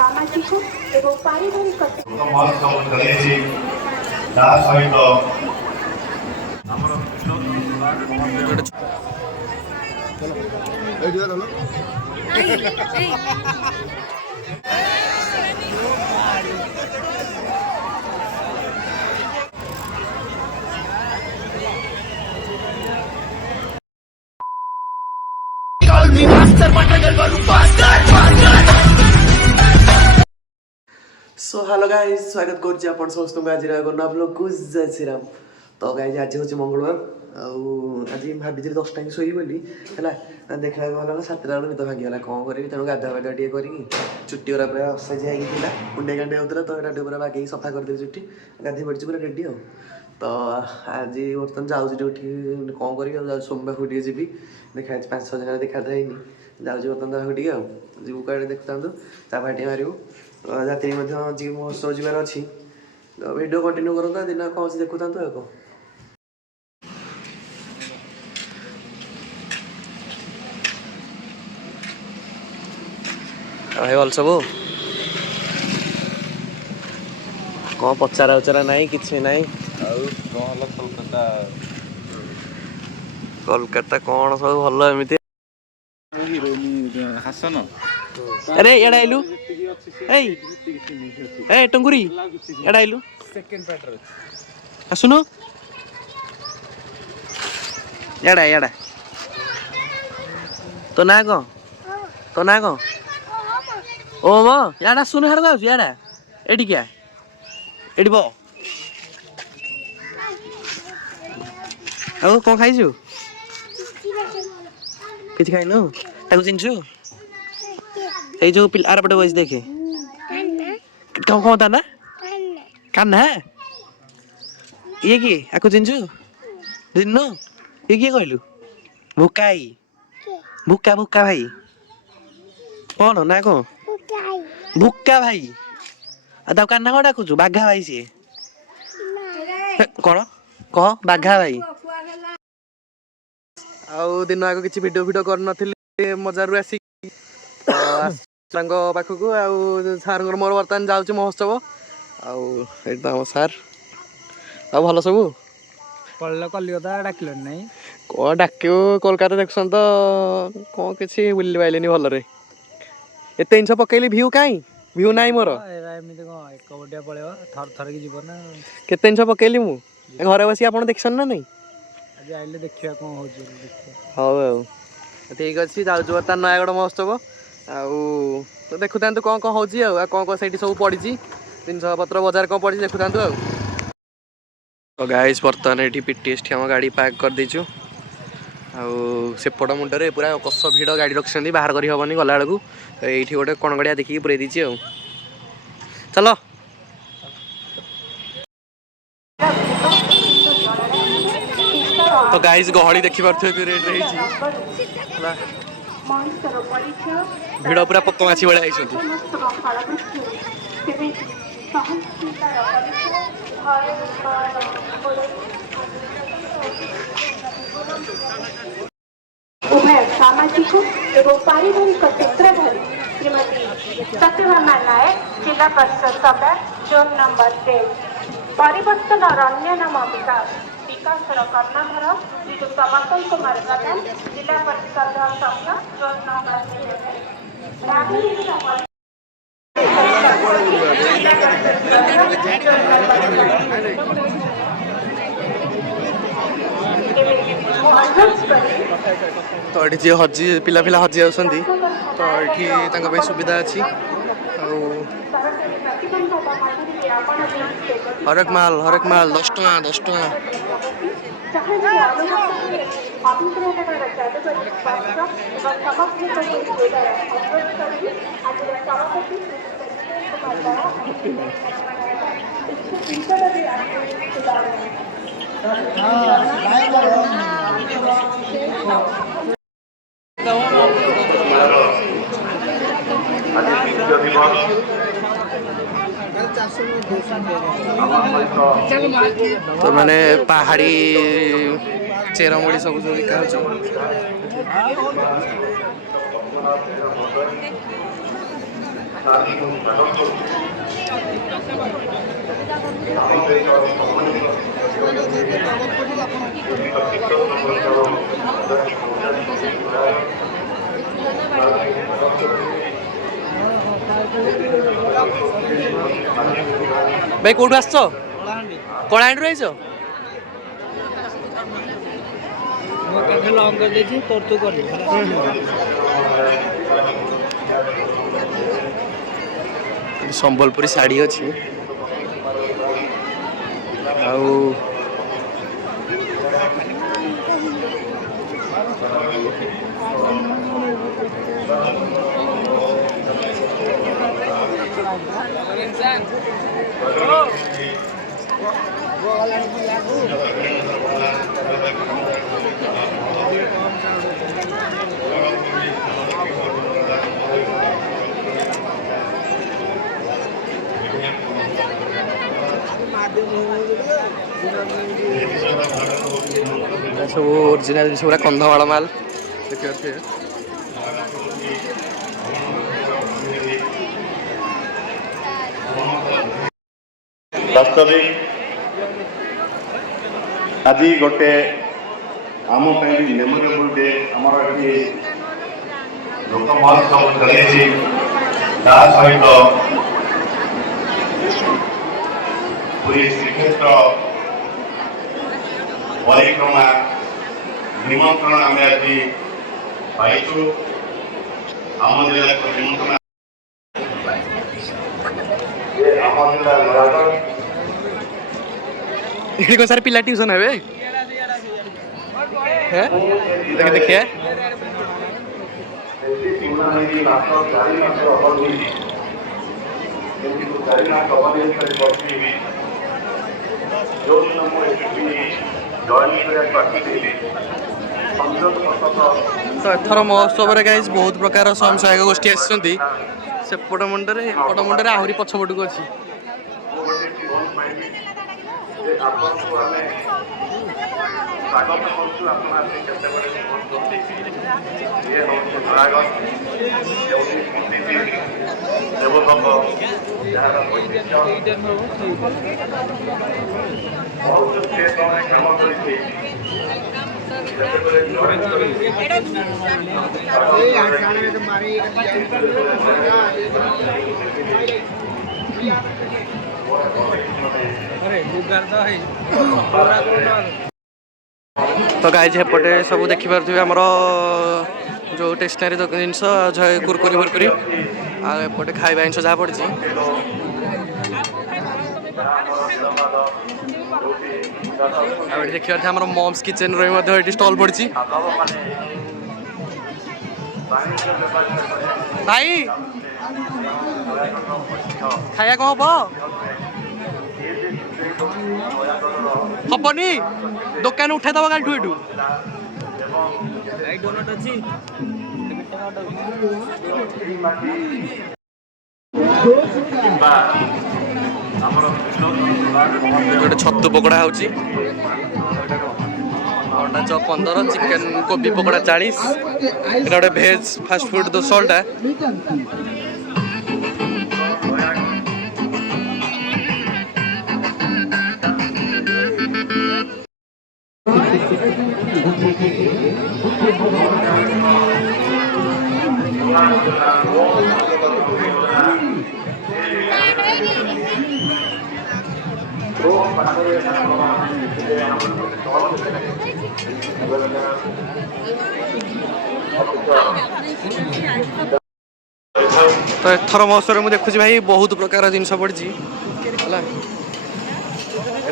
ସାମାଜିକ ଏବଂ ପାରିବାରିକ सो हेलो गाइस स्वागत करुच्ची आप समस्त आज ब्लॉग को जय श्री राम। तो गाइज आज हूँ मंगलवार आज भाभी 10टा कि शोई बोली है देखा गला 7टा बेलू निद भांगीगला कौन करी तेणु गाधा बाधा टे करी चुट्टी गुरा पूरा असाजिया होता कुंडे कांडे होता तो यहाँ पूरा बागे सफा करदे चुट्टी गाधे पड़ी पूरा रेडी हो। तो आज बर्तमान जाऊँगी उठी कौन करी सोम पाखु टे जी देखा 5-6 जगह देखा जाइनी जाऊँगी बर्तमान पाखु टे जीव कड़े देखता चापा टे मारू राति जी महोत्सव जीवार अच्छी तो भिडियो कंटिन्यू करता दिन कौन से देखुता भाई भल सब कौन पचारा उचारा नाई किसी नाई कोलकाता कौन सब भल एमती हासन अरे एड़ा आइलु ए टंगुरी एड़ा आइलु सेकंड पैटर आसुनो एड़ा एड़ा तो ना कौन ओ मो याडा सुन हर गाउछ याडा एडी क्या एडी बो आ कोन खाइछु किछ खाइनु ताकु चिन्छु ए जो पिल आर पटे बस देखे कौन कौन था ना कान्हा ये की आको चिन्छु चिन्नु ये की कहलु भुकाई भुक्का भुक्का भाई कौन ना कौन भुक्का भाई आ कान्हा कौन डाकुଛୁ बाघा भाई सी कौन कह बाघा भाई आउ दिन आग किसी वीडियो वीडियो कर नथिली मजारू आसी पाखक आउ सार मोर बर्तमान जाऊँ महोत्सव आउ सार आ भल सब कलिकता डाकिल नहीं कौन डाक कोलकाता देखुन तो कौन किसी बुली पारे भलरे एत जिन पकईली भ्यू कहीं भ्यू नाई मोर केते जिन पकईली मु घर बस आप देखसन ना नहीं देखा कौन हो हाँ ठीक अच्छे जाऊँ बर्तमान नयागढ़ महोत्सव आउ देखुता कौन कौन हो कौन कौन से सब पड़ी जिनस पत्र बजार कौन पड़ी देखुता तो गाइस बर्तमान ये पीटीएस आम गाड़ी पार्क कर देचु सेपट मुंडे पूरा कस भिड़ गाड़ी रखिंट बाहर कर हेनी गला बेलू ये गोटे कणगड़िया देखिए पुरे दीची चलो तो गाइस गहली देखी पारे रेड भिड़ पूरा पकमाछी भाई आई उभय सामाजिक एवं पारिवारिक क्षेत्रधारी श्रीमती सत्यभामा नायक जिला परिषद सभा जोन नंबर 10 परिवर्तन और अन्य नाम विकास कर्णधर श्रीजुक्त मकल कुमार प्रधान जिला परिषद सभा जोन नंबर 11 तो ये जी हजी पिला पिला हजी आसती तो ये सुविधा अच्छी हरेक माल 10 टका 10 टका तो मैंने पहाड़ी चेरमुड़ी सब जो बिका भाई कौटू आस कलाहांडी रहीच लॉन्ग कर देछि तोर तू कर संबलपुरी शाढ़ी अच्छी आउ सब ओरिजिनल जिन पूरा कंधमाल माल देखिए वास्तविक आज गोटे आम मेमोरेबल डे आमर ये लोक महोत्सव चली सहित पूरी श्रीक्षेत्र परिक्रमा निमंत्रण आम आज पाइचु आम जिला निमंत्रण आम जिला नायागढ़ कौन सारे पिला ट्यूशन है देखिए तो एथर महोत्सव गाइज बहुत प्रकार स्वयं सहायक गोष्ठी आसी सेपट मुंडे आहरी पछपट को अच्छी तो गाइज एपटे सब देखिपे आमर जो स्टेसनारी जिनस कुरकुरी फुरकुरी आते खाଇବା जिनस जहाँ पड़ी देखिए आम मम्स किचेन रही स्टल पड़ी भाई खाया कौन हम हबनी दुकान उठाईदब कालठू एठू गोटे छतु पकड़ा होची अंडा चप 15 चिकेन कोबी पकड़ा 40 गोटे भेज फास्ट फूड दोसलटा तो एथर महोत्सव में देखुची भाई बहुत प्रकार जिनस पड़ी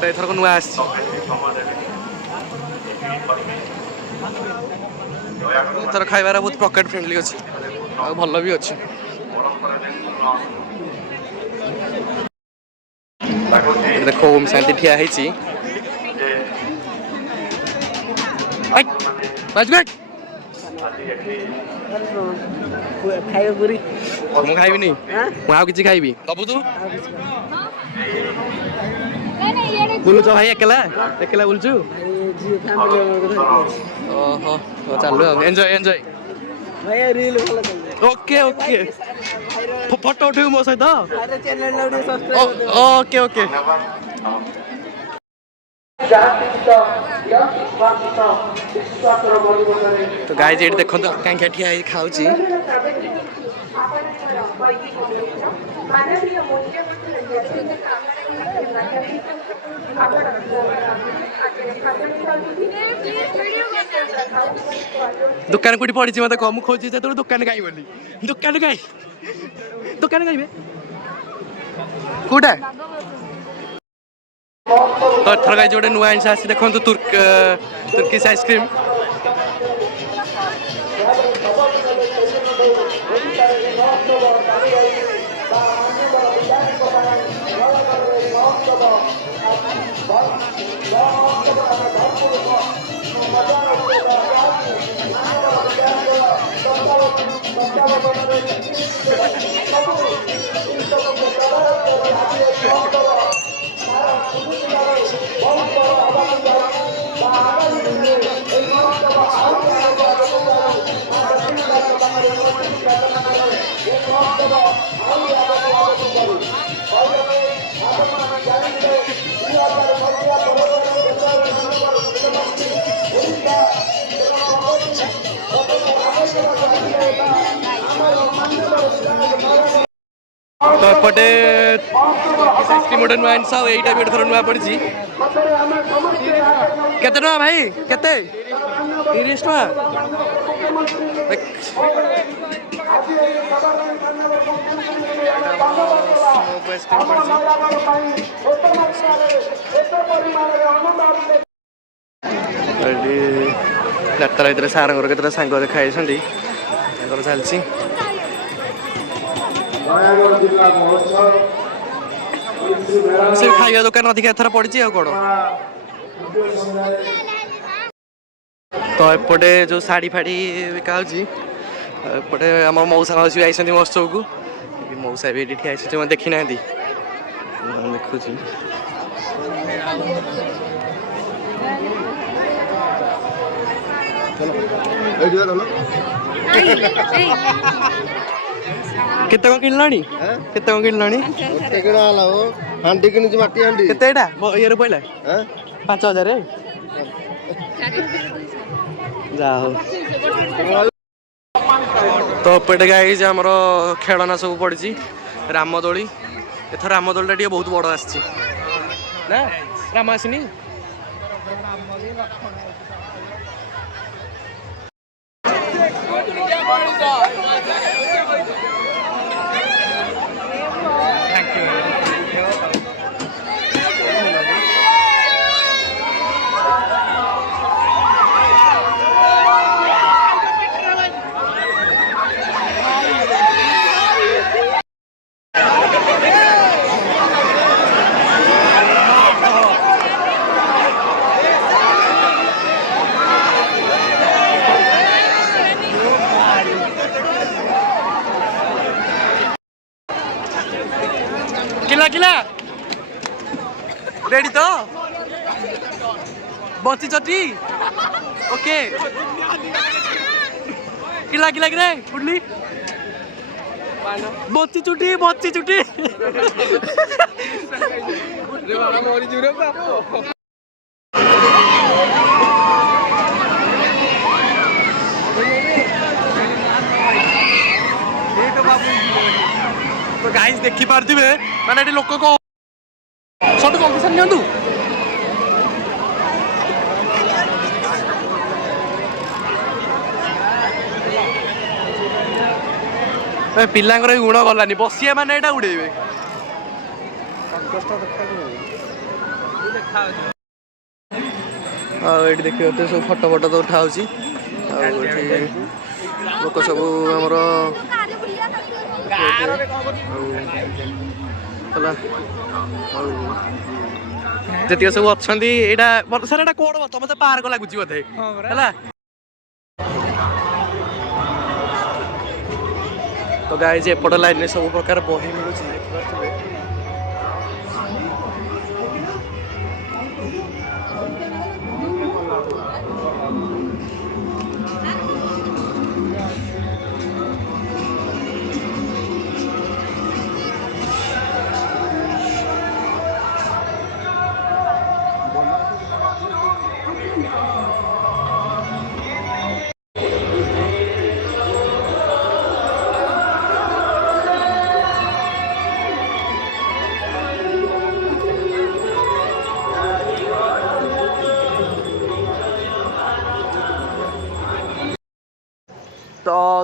एथर को नुआ एथर खाइबार बहुत पॉकेट फ्रेंडली अच्छी भल भी अच्छी देखो ओम शांति ठिया है ମୁଁ ଖାଇବିନି ମୁଁ ଆଉ କିଛି ଖାଇବି ଦବୁ ତୁ ବୁଲୁଛ ଭାଇ ଏକଲା ଏକଲା ବୁଲୁଛୁ ଓହୋ ଚାଲୁ ଆଉ enjoy enjoy okay okay photo ଉଠେଇବୁ ମୋ ସହିତ? अरे चैनल ला उठे सब्सक्राइब ଓକେ ଓକେ। ତ ଗାଇଜ ଏଠି ଦେଖନ୍ତୁ ଆକାଂକ୍ଷା ଠିଆ ହେଇ ଖାଉଛି। ଦୋକାନ କୋଉଠି ପଡିଛି ମତେ କହ, ମୁଁ ଖୋଜି ଯେତେବେଳେ ଦୋକାନ ଗାଇ ବୋଲି। ଦୋକାନ ଗାଇ, ଦୋକାନ ଗାଇବେ କୋଉଟା? ତ ଏଥର ଗାଇଛି ଗୋଟେ ନୂଆ ଜିନିଷ ଆସି ଦେଖନ୍ତୁ, ତୁର୍କିଶ ଆଇସ୍କ୍ରିମ୍। तो एपटे आइसक्रीम गोटे नुआ जिनिस आईटा भी गोटे नुआ पड़ी केते टका भाई केते 30 टका ଯାତ୍ରା ଭିତରେ ସାରଙ୍କର କେତେଟା ସାଙ୍ଗ ଦେଖାଇ ତାଙ୍କର ଚାଲିଛି। ସେ ଖାଇବା ଦୋକାନ ଅଧିକା ଏଥର ପଡିଛି ଆଉ କଣ। ତ ଏପଟେ ଯୋଉ ଶାଢୀ ଫାଡି ବିକା ହଉଛି, ଏପଟେ ଆମର ମଉସା ମାଉସୀ ବି ଆଇଛନ୍ତି ମହୋତ୍ସବକୁ। ମଉସା ବି ଏଠି ଠିଆ ହେଇଛନ୍ତି, ମାନେ ଦେଖି ନାହାନ୍ତି, ଦେଖୁଛି। କେତେ କଣ କିଣିଲାଣି? କେତେ କଣ କିଣିଲାଣି? ହାଣ୍ଡି କିଣିଛି, ମାଟି ହାଣ୍ଡି। କେତେ ଏଇଟା ଇଏରେ ପଇଲା? 5000। ଯା ହଉ। ତ ଏପଟେ ଗାଇଛି ଆମର ଖେଳନା ସବୁ ପଡିଛି, ରାମଦୋଳି। ଏଥର ରାମଦୋଳିଟା ଟିକେ ବହୁତ ବଡ ଆସିଛି ନା? ରାମ ଆସିନି? किला रेडी तो बची चटी ओके किला किला रे उडली बची चुटी रे बाबा मोरी जुरे बाबू। तो गाइस देखि पारथिबे माने एटी लोक को सब कंपटीशन नियंतु पिलांकर गुण गलानी बसिया माने एटा उड़ेबे एटी देखियो तो सब फोटो फोटो तो उठा होची लोक सब हमर जतिक सब अच्छा सर एटा कोड तुम तो पार्क लगुच बोधे है। तो गाइज एपट लाइन में सब प्रकार बही मिलूँ देखिए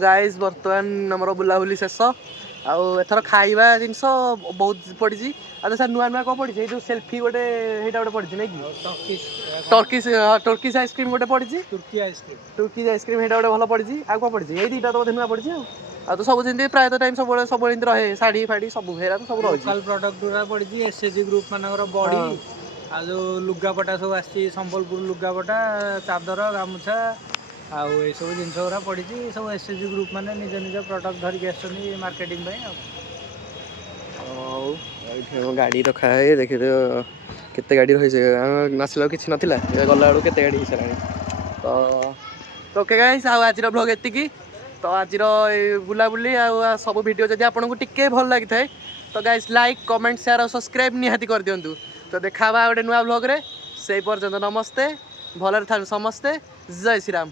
गाइज बर्तमान आमर बुलाबुली शेष आउ एथर खाइबा जिनस बहुत पड़ी अच्छा सर नुआ नुआ कौन पड़ी जो सेल्फी गोटे गोटे पड़ी नहीं कि टर्किश टर्किश आइसक्रीम गोटे पड़ी तुर्की आइसक्रीम हेटा गोटे भल पड़ी आ कौन पड़ी ये दुटा तो बोधे नुआ पड़ी आ तो सब जमी प्रायतः टाइम सब रहे शाढ़ी फाड़ी सब हेरा तो सब लोकल प्रोडक्ट गुरा पड़ी एसएचजी ग्रुप मानकर बॉडी आ जो लुगापटा सब आसी संबलपुर लुगापटा चादर गामुछा आउ ये सब जिन गुरा पड़ी सब एसएचजी ग्रुप मैंने निज निज प्रडक्ट धरिक आसुच्च मार्केटिंग गाड़ी रखा है देखिए केते गाड़ी रही नासला कि नाला गला बेलू केते गाड़ी सारा तो ओके गाइस आज ब्लॉग एतिकी तो आज बुलाबुली आ सब वीडियो जब आपको टिके भल लगी थाए तो गाइस लाइक कमेंट शेयर और सब्सक्राइब निहाती कर दिंतु तो देखा गोटे नुआ ब्लॉग रे से पर्यंत नमस्ते भलरे था समस्ते जय श्री राम।